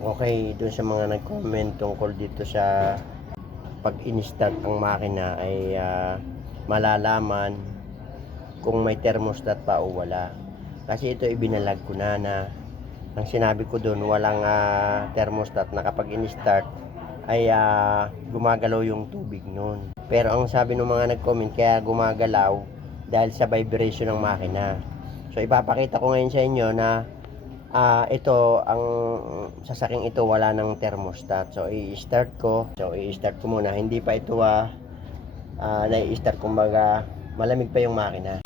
Okay, dun sa mga nag-comment tungkol dito sa pag in-start ang makina ay ah, malalaman kung may thermostat pa o wala. Kasi ito ibinalag ko na na ang sinabi ko doon walang ah, thermostat na kapag in-start ay ah, gumagalaw yung tubig noon. Pero ang sabi ng mga nag-comment kaya gumagalaw dahil sa vibration ng makina. So ipapakita ko ngayon sa inyo na Ah, ito ang sasaking ito wala ng thermostat. So i-start ko. So i-start ko muna. Hindi pa ito ah ah, na-i-start kumbaga malamig pa yung makina.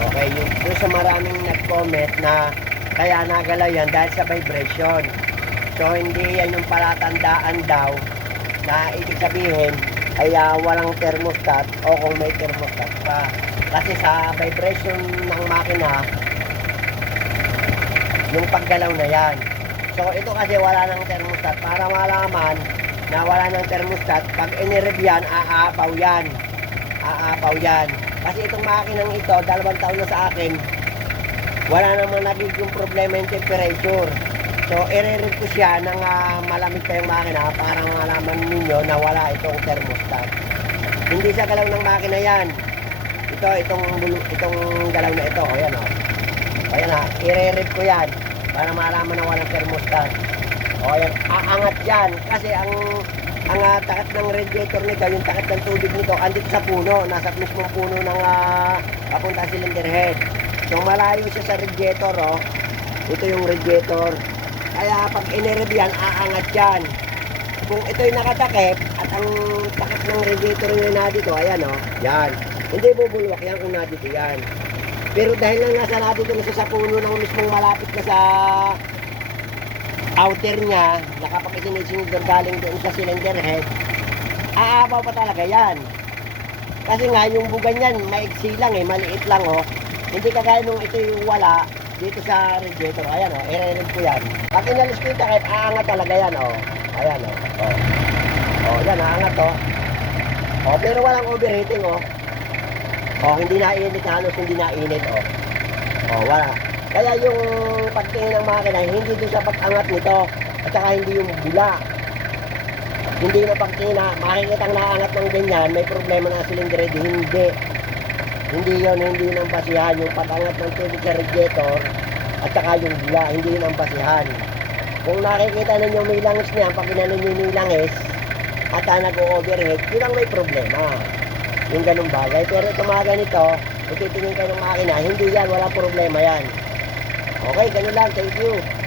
Okay, yung doon sa maraming nag-comment na kaya nagalaw yan dahil sa vibration. So hindi yan yung palatandaan daw na ibig sabihin ay ah, walang thermostat o kung may thermostat pa. Kasi sa vibration ng makina, yung paggalaw na yan. So ito kasi wala ng thermostat. Para malaman na wala ng thermostat, pag inirib yan, aapaw yan. Aapaw yan. Kasi itong makinang ito, dalawang taon na sa akin, wala namang nagiging problema yung temperature. So, i-rev ko siya ng ah, malamig pa yung makina para malaman ninyo na wala itong thermostat. Hindi sa galaw ng makina yan. Ito, itong, itong galaw na ito. Ayan o. Ayan ha. I-rev ko yan para malaman na walang thermostat. O ayan. Aangat yan. Kasi ang ang ah, takat ng radiator nito, yung takat ng tubig nito, andito sa puno. Nasa mismong puno ng uh, papunta cylinder head. So malayo siya sa radiator oh. Ito yung radiator. Kaya pag inirib yan, aangat yan. Kung ito'y nakatakip at ang takip ng radiator nyo na dito, ayan oh, yan. Hindi bubulwak yan kung nandito yan. Pero dahil lang nasa nandito na siya sa puno ng mismong malapit na sa outer niya, na kapag isinisinidor galing doon sa cylinder head, aapaw pa talaga yan. Kasi nga, yung bugan yan, maigsi lang eh, maliit lang oh. Hindi kagaya nung ito yung wala, dito sa radiator, ayan oh, i-rev ko yan. Pag inalis ko yung takip, aangat talaga yan oh. Ayan oh. Oh, oh yan, aangat oh. Oh, pero walang overheating oh. Oh, hindi na init halos hindi na init oh. Oh, wala. Kaya yung pagtingin ng makina, hindi doon sa pag-angat nito at saka hindi yung bula. Hindi na pagtingin na makikita ang naangat ng ganyan, may problema na cylinder head, hindi. Hindi yon hindi yun ang basihan. Yung pag-angat ng tubig radiator at saka yung bula, hindi yun ang basihan. Kung nakikita ninyo may langis niya, pag inanin nyo yung langis at nag-overhead, yun ang may problema. Yung ganung bagay. Pero ito mga ganito, ititingin kayo ng makina, hindi yan, wala problema yan. Okay, ganun lang. Thank you.